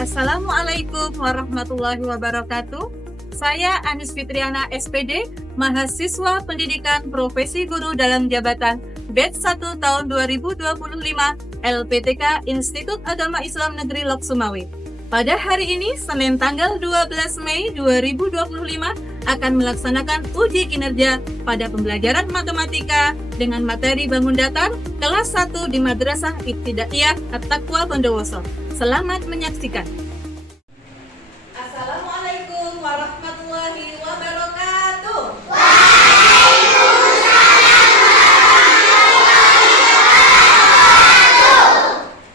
Assalamualaikum warahmatullahi wabarakatuh. Saya Anis Fitriana SPD, mahasiswa pendidikan profesi guru dalam jabatan Batch 1 tahun 2025 LPTK Institut Agama Islam Negeri Lok Sumawe. Pada hari ini, Senin tanggal 12 Mei 2025, akan melaksanakan uji kinerja pada pembelajaran matematika dengan materi bangun datar kelas 1 di Madrasah Ibtidaiyah At-Taqwa Bondowoso. Selamat menyaksikan. Assalamualaikum warahmatullahi wabarakatuh.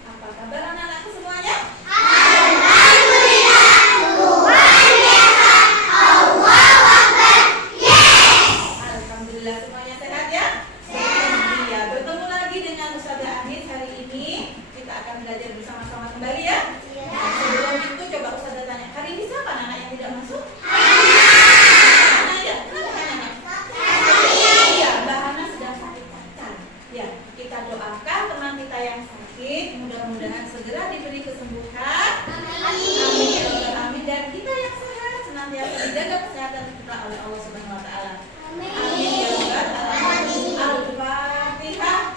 Apa kabar anak-anakku semuanya? Alhamdulillah semuanya sehat ya? Iya, bertemu lagi dengan Ustazah Anis hari ini. Kita akan belajar bersama-sama kembali ya. Nah, sebelum itu coba Ustazah tanya, hari ini siapa anak yang tidak masuk? Hana ya? Kenapa Hana? Iya, Mbak Hana sedang sakit cacar. Ya, kita doakan teman kita yang sakit, mudah-mudahan segera diberi kesembuhan. Amin. Amin. Dan kita yang sehat senantiasa dijaga kesehatan kita oleh Allah Subhanahu wa taala. Amin ya rabbal alamin. Al-Fatihah.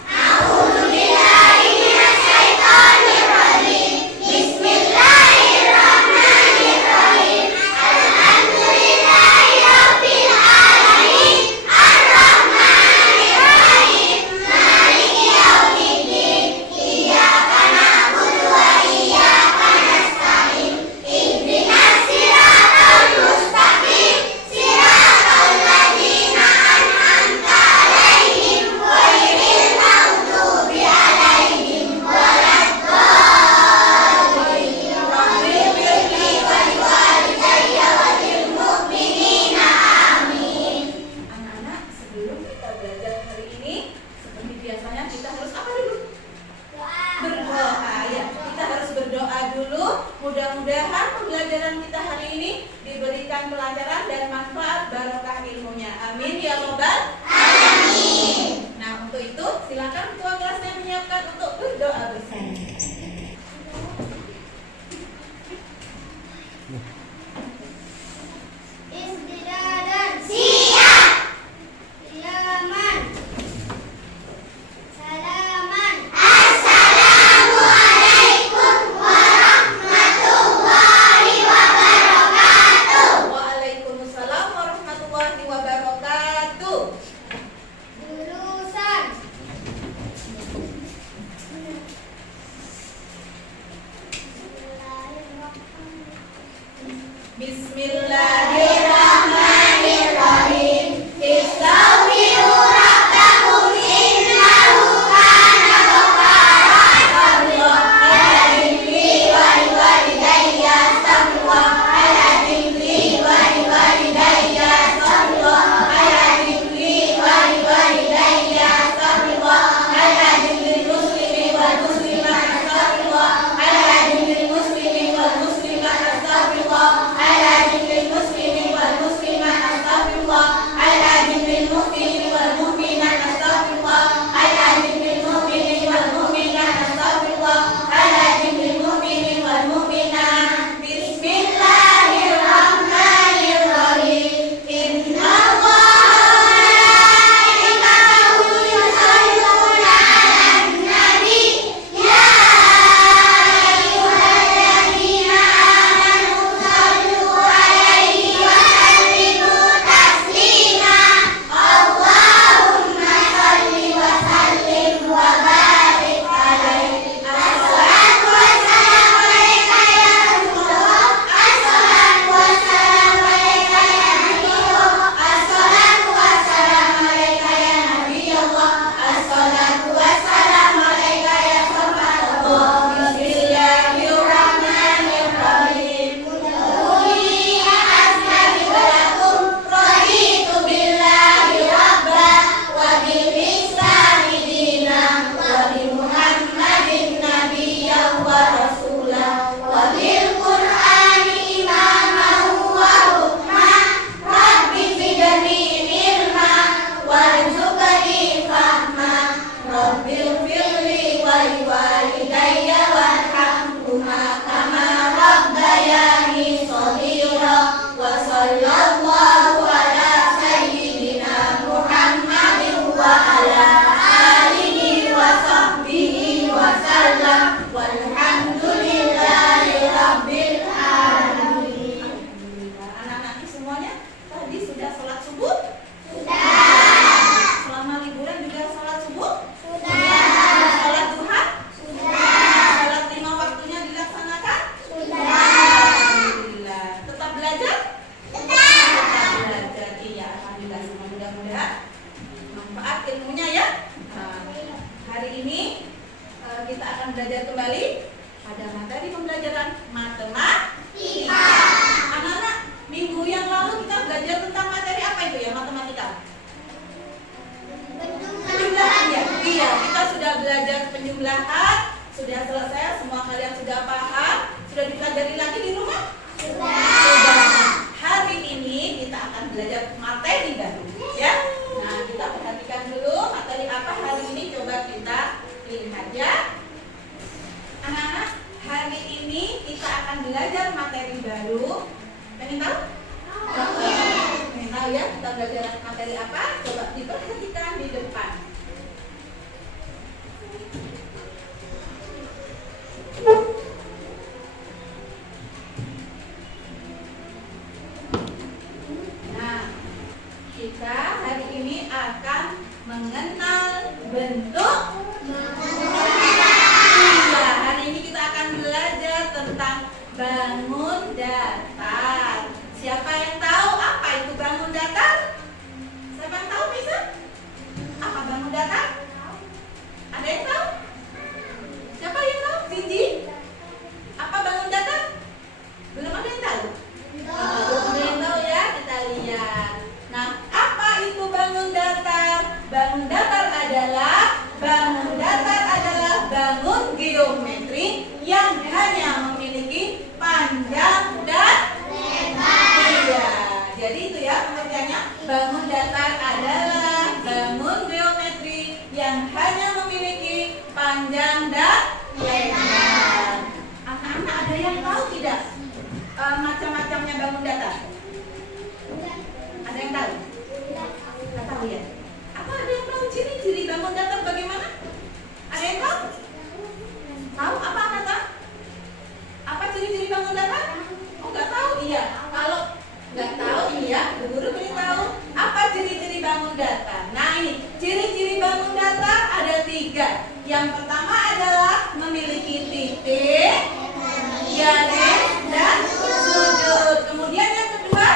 Anak-anak, sebelum kita belajar hari ini, seperti biasanya kita harus apa dulu? Berdoa ya. Kita harus berdoa dulu. Mudah-mudahan pembelajaran kita hari ini diberikan pelajaran dan manfaat barokah ilmunya. Amin ya robbal alamin. Nah, untuk itu silakan ketua kelasnya menyiapkan untuk berdoa bersama. Istidadan siap. Yaman. Salaman. Assalamualaikum warahmatullahi wabarakatuh. Waalaikumsalam warahmatullahi wabarakatuh. Jurusan. Bismillahirrahmanirrahim. Istaghfiru rabbakum innahu kana ghaffara. Ala dzikri walidayya astaghfirullah. Ala dzikri walidayya astaghfirullah. Ala dzikri walidayya astaghfirullah. Ala dzikri muslimi wal muslimat astaghfirullah. Ala dzikri muslimi wal muslimat astaghfirullah. Ala dzikri akan belajar materi baru. Pengen tahu? Pengen tahu ya, kita belajar materi apa? Coba diperhatikan di depan. Nah, kita hari ini akan mengenal bentuk. Iya, hari ini kita akan belajar tentang bangun datar. Siapa yang tahu apa itu bangun datar? Siapa yang tahu bisa? Apa bangun datar? Ada yang tahu? Siapa yang tahu? Cindy? Apa bangun datar? Belum ada yang tahu? Belum ada yang tahu ya, kita lihat. Nah, apa itu bangun datar? Bangun datar adalah bangun geometri yang hanya memiliki panjang dan lebar. Iya, jadi itu ya pengertiannya. Bangun datar adalah bangun geometri yang hanya memiliki panjang dan lebar. Anak-anak ada yang tahu tidak macam-macamnya bangun datar? Ada yang tahu? Nggak tahu ya? Apa ada yang tahu ciri-ciri bangun datar bagaimana? Ada yang tahu? Tahu apa kata? Apa ciri-ciri bangun datar? Oh nggak tahu? Iya. Kalau nggak tahu, iya, guru beritahu apa ciri-ciri bangun datar. Nah ini ciri-ciri bangun datar ada 3. Yang pertama adalah memiliki titik, garis, dan sudut. Kemudian yang kedua,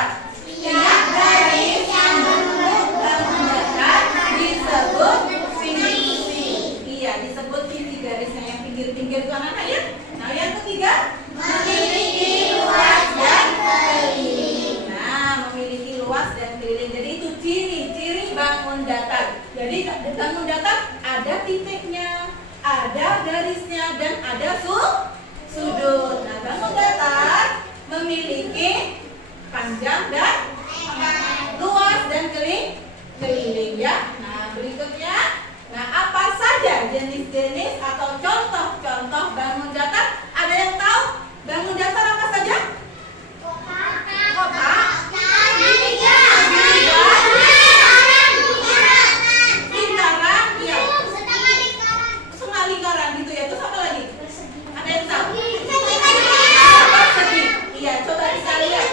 tiap garis yang bentuk bangun datar disebut sisi. Iya, disebut sisi garisnya yang pinggir-pinggir itu anak-anak ya. Nah yang ketiga, memiliki luas dan keliling. Nah, memiliki luas dan keliling. Jadi itu ciri-ciri bangun datar. Jadi bangun datar ada titiknya, ada garisnya, dan ada sudut. Nah, bangun datar memiliki panjang dan luas dan keliling ya. Nah, berikutnya, nah apa saja jenis-jenis atau contoh-contoh bangun datar? Ada yang tahu bangun datar apa saja? Kotak, lingkaran, iya, setengah lingkaran gitu ya. Terus apa lagi? Ada yang tahu? Persegi. Iya, coba kita lihat.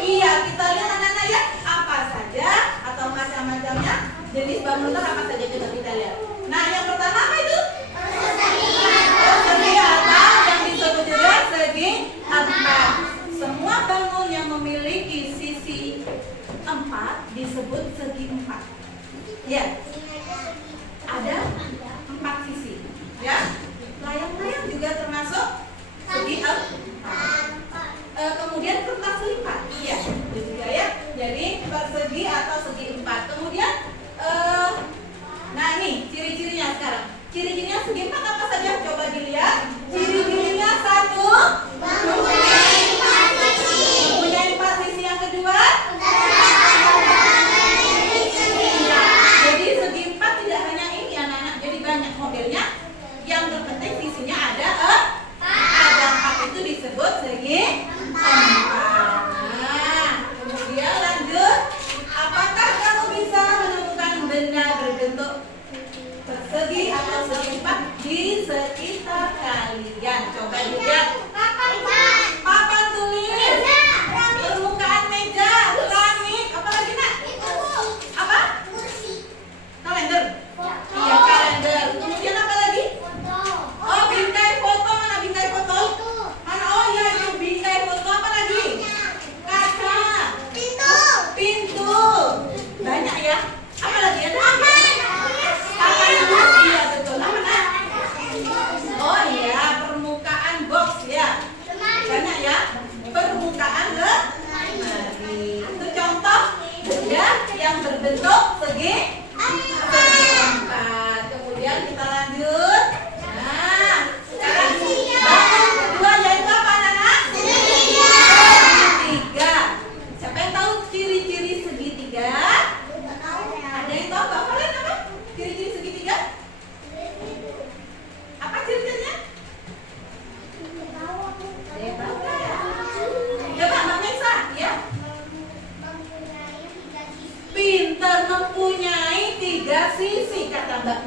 Iya, kita lihat anak-anak ya. Apa saja atau macam-macamnya jenis bangun datar apa saja, coba kita lihat. Nah, yang pertama apa itu? Persegi atau yang disebut juga segi 4. Semua bangun yang memiliki sisi 4 disebut segi 4. Ya, ada 4 sisi. Ya, layang-layang juga termasuk segi 4. Kemudian kertas lipat, iya, itu juga ya. Jadi persegi atau segi 4. Kemudian, nah ini ciri-cirinya sekarang. Ciri-cirinya segi 4 apa saja? Coba dilihat. Ciri-cirinya 1, mempunyai 4 sisi. Yang kedua, iya. Jadi segi 4 tidak hanya ini anak-anak, jadi banyak modelnya. Yang terpenting sisinya ada 4 itu disebut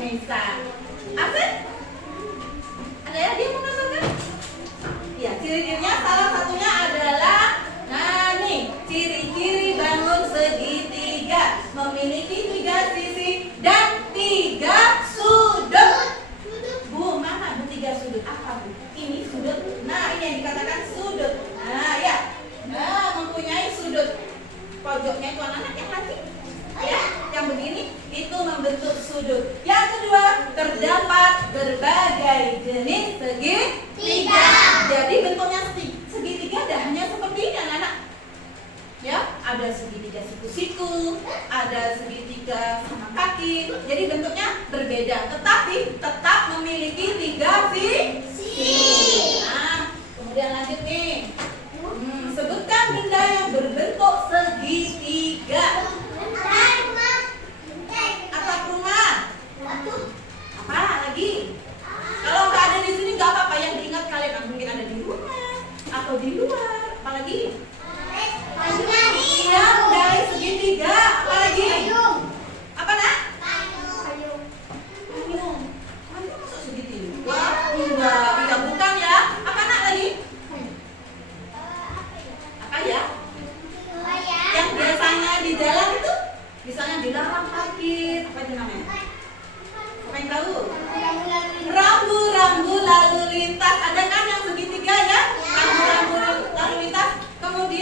Nesa. Asen? Ada ya dia mau gambarkan? Ya, ciri-cirinya salah satunya adalah nih, ciri-ciri bangun segitiga memiliki 3 sisi dan 3 sudut. Bu, mana Bu 3 sudut? Apa Bu? Ini sudut. Nah, ini yang dikatakan sudut. Nah, ya. Nah, mempunyai sudut. Pojoknya itu anak-anak yang lagi. Ya, yang begini itu membentuk sudut. Yang kedua, terdapat berbagai jenis segitiga. Jadi bentuknya segitiga tidak hanya seperti ini anak-anak. Ya, ada segitiga siku-siku, ada segitiga sama kaki. Jadi bentuknya berbeda, tetapi tetap memiliki 3 sisi. Nah, kemudian lanjut nih. Sebutkan benda yang berbentuk segitiga. Atap rumah. Apa lagi? Kalau nggak ada di sini nggak apa-apa, yang diingat kalian mungkin ada di rumah atau di luar. Apalagi? Iya, dari segitiga. Apalagi? Apa nak? Payung. Payung masuk segitiga? Enggak, iya bukan ya. Apa nak lagi? Apa ya? Yang biasanya di jalan itu, misalnya dilarang parkir, apa itu namanya? Apa yang tahu? Rambu-rambu lalu lintas. Ada kan yang segitiga ya? Rambu-rambu lalu lintas. Kemudian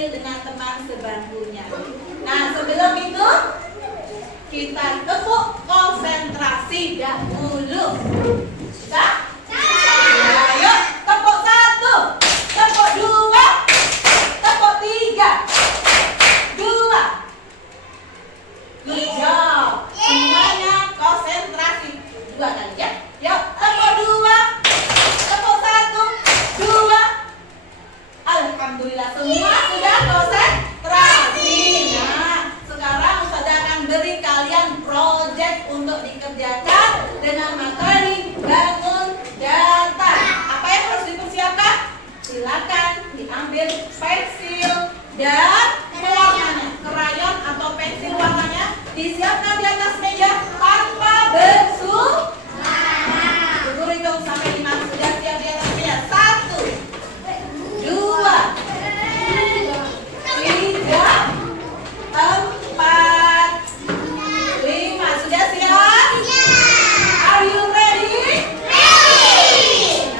pensil dengan teman sebangkunya. Nah, sebelum itu kita tepuk konsentrasi dahulu. Sudah? Ayo, tepuk 1, tepuk 2, tepuk 3, 2. Good job. Semuanya konsentrasi. 2 kali ya. Yuk, tepuk 2, tepuk 1, 2. Alhamdulillah semua sudah konsentrasi. Nah, sekarang Ustazah akan beri kalian project untuk dikerjakan dengan materi bangun data. Apa yang harus dipersiapkan? Silakan diambil pensil dan pewarnanya, krayon atau pensil warnanya disiapkan di atas meja tanpa bersuara. Guru hitung sampai 5. Sudah siap di atas meja? 1, 2, 3, 4, 5. Sudah siap? Are you ready?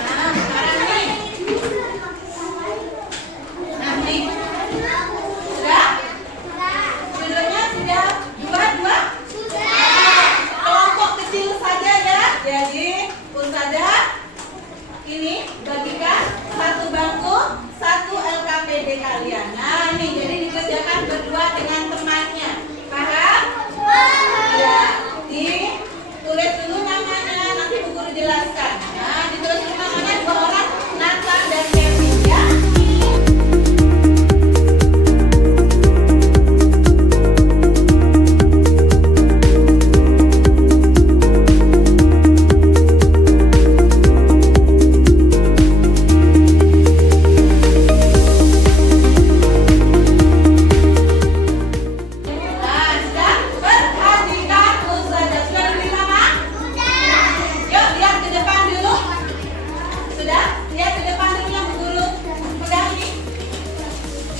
Nah, sekarang nih. Nah, nih. Sudah? Judulnya sudah 2. Kelompok kecil saja ya. Jadi, Ustazah ini bagikan 1 bangku, 1 LKPD kalian. Nah, nih jadi dikerjakan berdua dengan temannya. Paham? Ya, ditulis dulu namanya, nanti Bu Guru jelaskan. Nah, ditulis dulu namanya 2 orang, Nathan dan Kevin ya. Nah, sudah perhatikan Ustazah. Sudah diberi nama? Yuk, lihat ke depan dulu. Sudah? Lihat ke depan dulu yang Bu Guru. Sudah nih.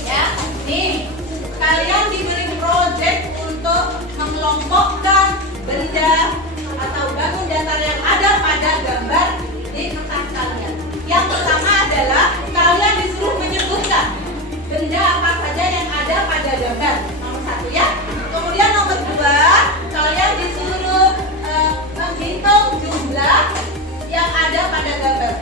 Ya, nih. Kalian diberi project untuk mengelompokkan benda atau bangun datar yang ada pada gambar di kertas kalian. Yang pertama adalah kalian disuruh menyebutkan benda apa saja yang ada pada gambar. Nomor 1 ya. Kemudian nomor 2, kalian disuruh menghitung jumlah yang ada pada gambar.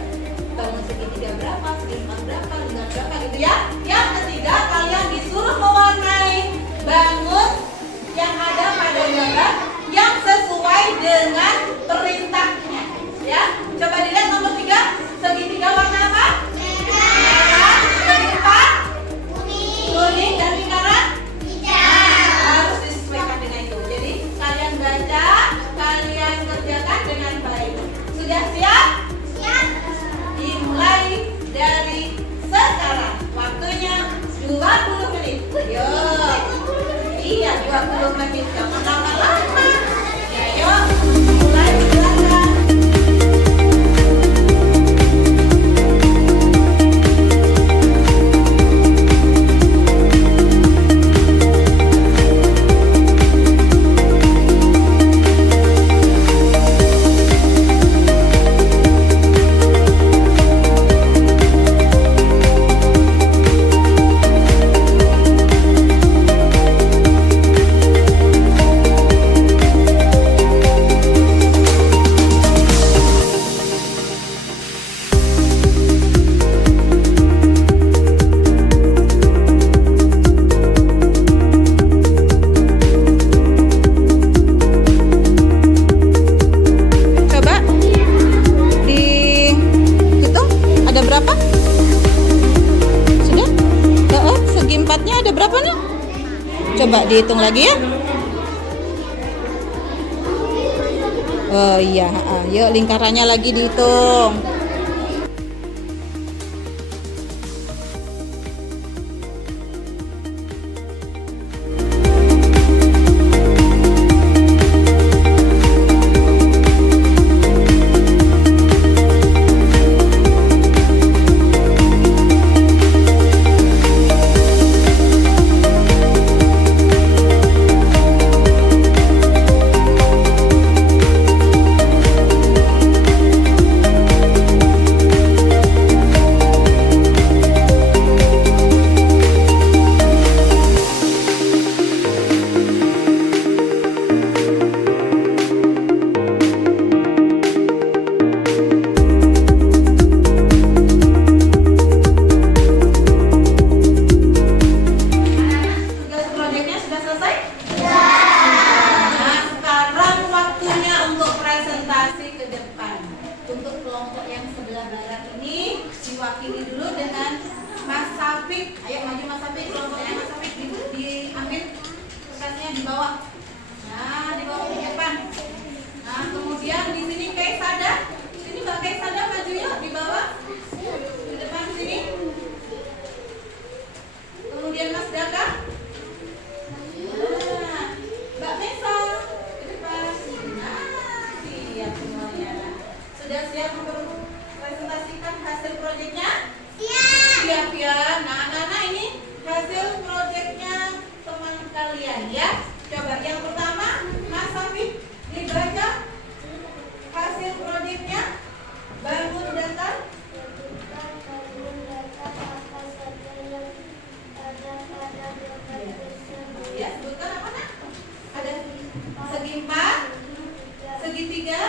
Bangun segitiga berapa, segi empat berapa, lingkar berapa gitu ya. Yang ketiga, kalian disuruh mewarnai bangun yang ada pada gambar yang sesuai dengan perintahnya. Ya, coba dilihat nomor 3, segitiga warna apa? Merah. Segi empat kuning dan lingkaran harus disesuaikan dengan itu. Jadi kalian baca, kalian kerjakan dengan baik. Sudah siap? Dimulai dari sekarang. Waktunya 20 menit. Yuk. Iya, 20 menit. Jangan lama-lama. Ya, yuk. Mulai silakan. Coba dihitung ada berapa? Sudah? Segi empatnya ada berapa nih? Coba dihitung lagi ya. Oh iya, yuk lingkarannya lagi dihitung. bawah. Nah, di bawah ke depan. Nah, kemudian di sini Kaisada. Sini Mbak Kaisada maju yuk di bawah. Di depan sini. Kemudian Mas Daka. Nah, Mbak Mesa ke depan. Nah, siap semuanya. Sudah siap mempresentasikan hasil proyeknya? Siap ya. Nah, anak-anak ini hasil proyeknya teman kalian ya. Coba yang pertama, Mas Safik dibaca hasil proyeknya. Bangun datar. Ya, sebutkan apa nak? Ada segi 4, segitiga,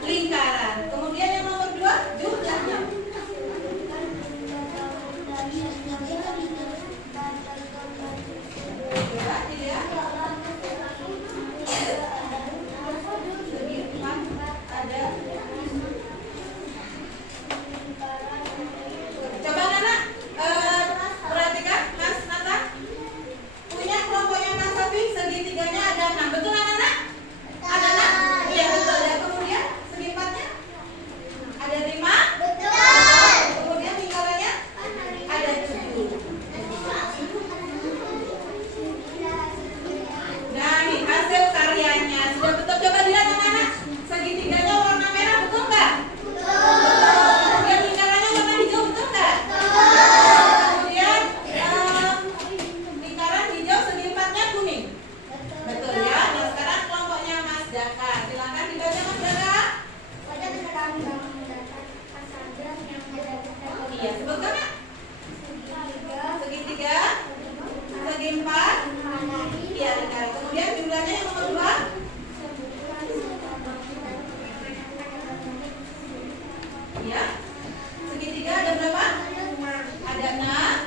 lingkaran. Kemudian yang nomor 2, jumlahnya. Coba dilihat. Segi 4 ada. Coba anak perhatikan Mas Nata. Punya kelompoknya Mas Safi, segitiganya ada 6. Betul anak-anak? Ada 6? Iya betul ya. Kemudian segi 4-nya ada 5? Betul. Kemudian lingkarannya ada 7. Nah, ini hasil karyanya. Sudah betul, coba dilihat anak-anak. Segitiganya warna merah, betul nggak? Betul. Kemudian lingkarannya warna hijau, betul nggak? Kemudian lingkaran hijau, segi 4-nya kuning. Betul ya. Nah, sekarang kelompoknya Mas Daka. Silakan dibaca Mas Daka. Iya, sebutkan ya. Segitiga, segi 4, iya lingkaran. Kemudian jumlahnya yang nomor 2. Iya. Segitiga ada berapa? Ada 6.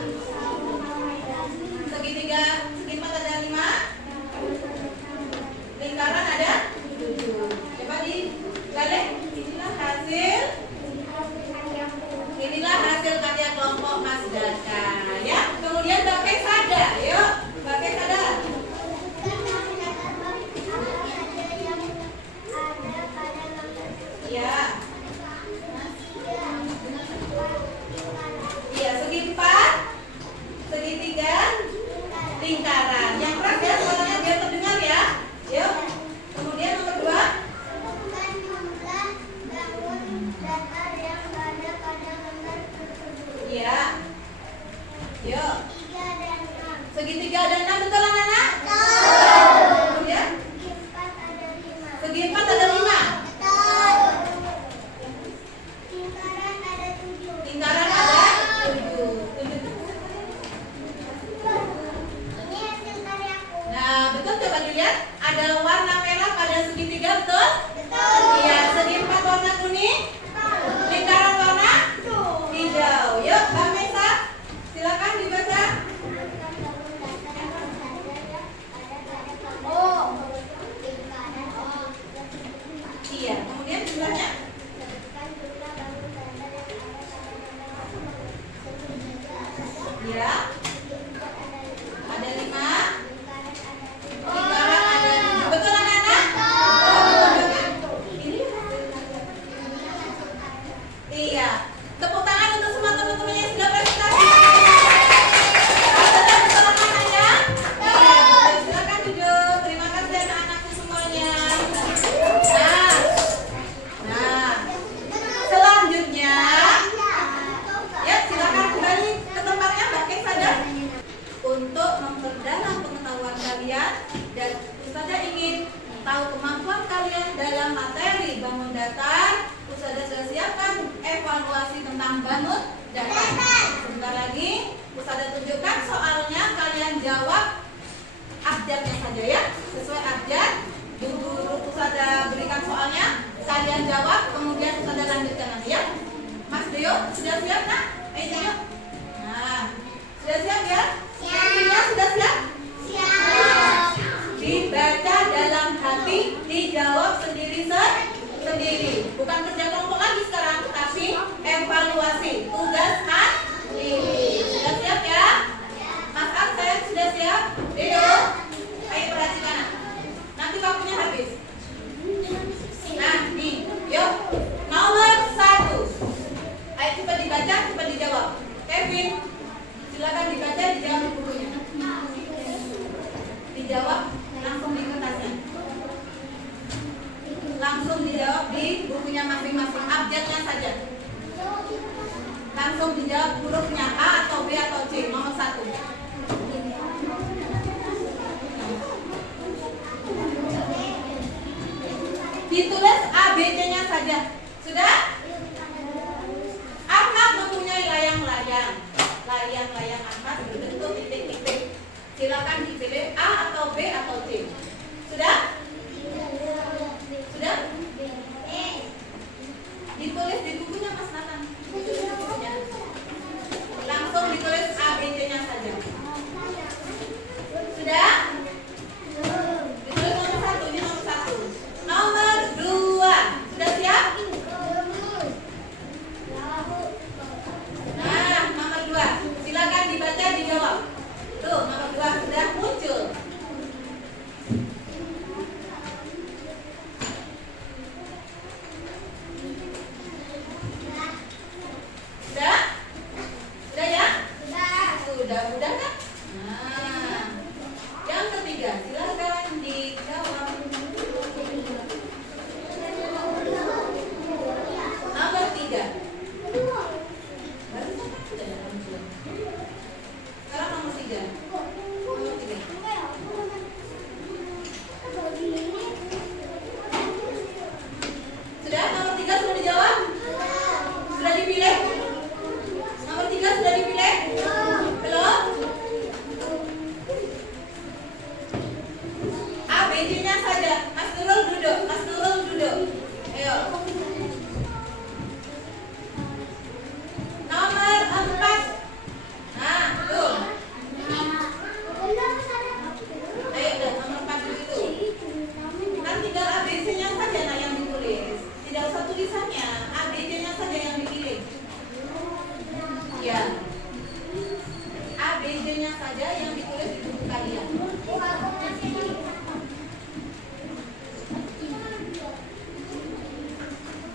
Segitiga, segi 4 ada 5. Lingkaran ada 7. Coba dibalik. Inilah hasil karya kelompok Mas Daka ya. Kemudian Mbak Kaisada, yuk Mbak Kaisada. Iya. Iya, segi 4, segitiga, lingkaran. Yang keras ya suaranya biar terdengar ya. Yuk. Kemudian nomor 2. Iya. Yuk. Segitiga ada 6, betul anak-anak? Kemudian segi 4 ada 5. Lingkaran ada 7. Nah, betul, coba dilihat. Ada warna merah pada segitiga, betul? Iya, segi 4 warna kuning. Lingkaran warna hijau. Yuk, Mbak Mesa, silakan dibaca. Iya, kemudian jumlahnya. Iya. Ada 5. Lingkaran ada 7. Betul anak-anak? Ini. Iya. Tepuk tangan untuk semua teman-teman yang sudah presentasi. Betul anak-anak ya? Iya, betul. Silakan duduk. Terima kasih anak-anakku semuanya. Nah, selanjutnya, ya silakan kembali ke tempatnya Mbak Kaisada. Untuk memperdalam pengetahuan kalian dan Ustazah ingin tahu kemampuan kalian dalam materi bangun datar, Ustazah sudah siapkan evaluasi tentang bangun datar. Sebentar lagi Ustazah tunjukkan soalnya, kalian jawab abjadnya saja ya, sesuai abjad. Guru Ustazah berikan soalnya, kalian jawab, kemudian Ustazah lanjutkan nanti ya. Mas Dio, sudah siap nak? Ayo Dio. Nah, sudah siap ya? Isinya sudah siap? Dibaca dalam hati, dijawab sendiri. Bukan kerja kelompok lagi sekarang, tapi evaluasi tugas hari. Sudah siap ya? Mas Aksen sudah siap? Dio, ayo perhatikan. Sudah mudah kan? Nah, yang ketiga, silakan dijawab. Nomor 3. Baru kan sudah ada nomor 2. Sekarang nomor 3. Nomor 3. Sudah, nomor 3 sudah dijawab? Sudah dipilih? Nomor 3 sudah dipilih? Belum? ABD-nya saja. Mas Nurul duduk. Mas Nurul duduk. Ayo. Nomor 4. Nah, tuh. Ayo udah nomor 4 dulu itu. Kan tinggal ABC-nya saja nah yang ditulis. Tidak usah tulisannya. ABC-nya saja yang dipilih. Ya. ABC-nya saja yang ditulis di buku kalian.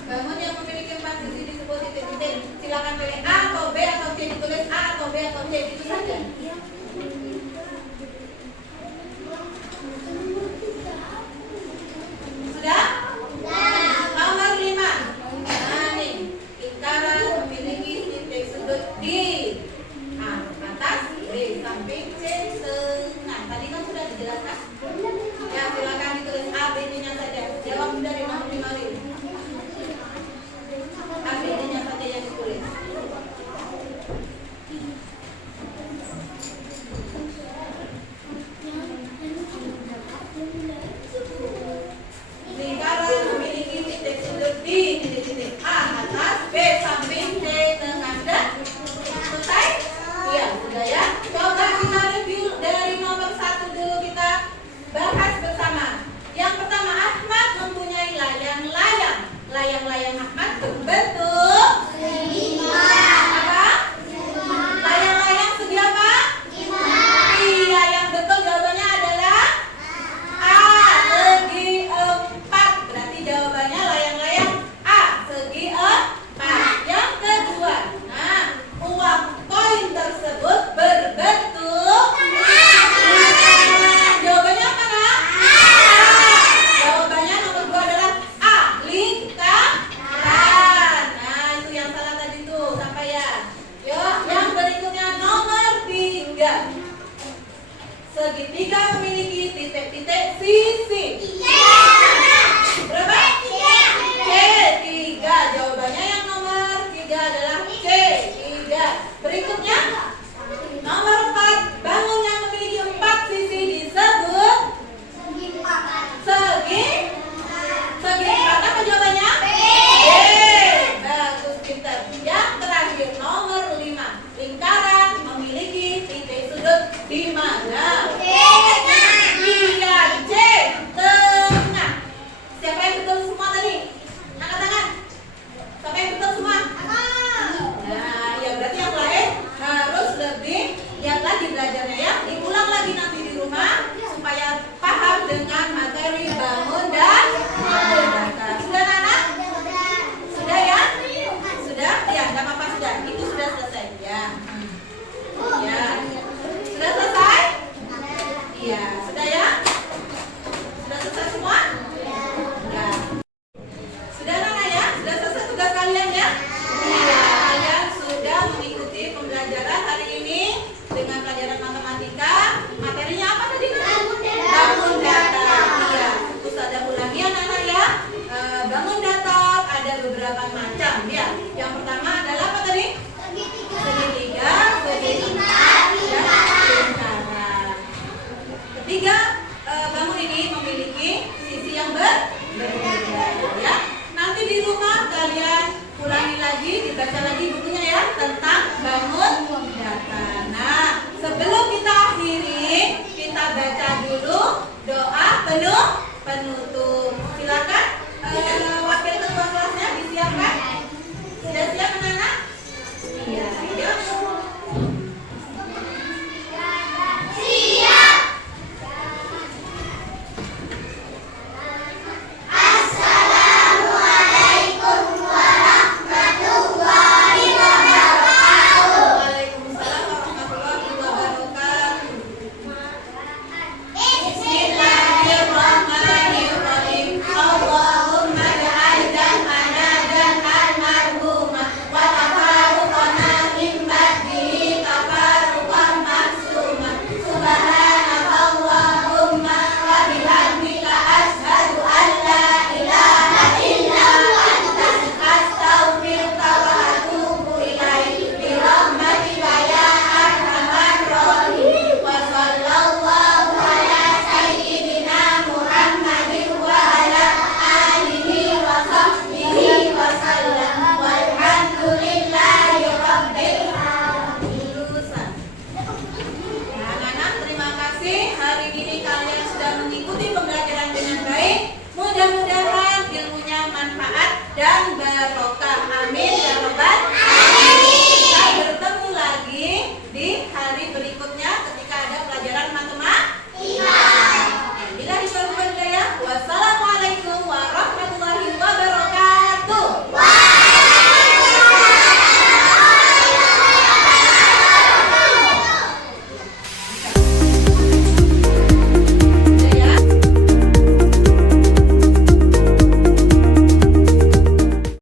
Bangun yang memiliki 4 sisi disebut titik-titik. Silakan pilih A atau B atau C, ditulis A atau B atau C, itu saja. Sudah? Nomor 5. Nah nih, lingkaran memiliki titik sudut di A atas, B samping, C tengah. Tadi kan sudah dijelaskan. Ya silakan ditulis A, B, D-nya saja. Jawab dari nomor 5 ini. ABD-nya saja yang ditulis. Lingkaran memiliki titik sudut di titik-titik A atas, B samping, C tengah. Sudah? Selesai? Iya, sudah ya. Coba kita review dari nomor 1 dulu, kita bahas bersama. Yang pertama, Ahmad mempunyai layang-layang. Layang-layang Ahmad berbentuk apa? Layang-layang segi apa? Iya, yang betul jawabannya adalah A, segi 4. Berarti jawabannya layang-layang A, segi 4. Yang kedua, nah, uang koin tersebut berbentuk jawabannya apa, Kak? Jawabannya nomor 2 adalah A, lingkaran. Nah, itu yang salah tadi tuh, sampai ya. Yo, yang berikutnya nomor 3. Segitiga memiliki titik-titik sisi. Berapa? C, 3. Jawabannya yang nomor 3 adalah C, 3. Berikutnya nomor 4. Bangun yang memiliki 4 sisi disebut segi. Segi 4 apa jawabannya? B. Bagus, pintar. Yang terakhir nomor 5. Lingkaran memiliki titik sudut di mana? Iya, C, tengah. Siapa yang betul semua tadi? Angkat tangan. Siapa yang betul semua? Nah, ya berarti yang lain harus lebih lihat lagi belajarnya ya. Diulang lagi nanti di rumah supaya paham dengan materi bangun dan berdasar. Sudah, Nana? Sudah ya? Sudah? Ya, nggak apa-apa sudah. Itu sudah selesai ya. Ya. Sudah selesai? dan barokah.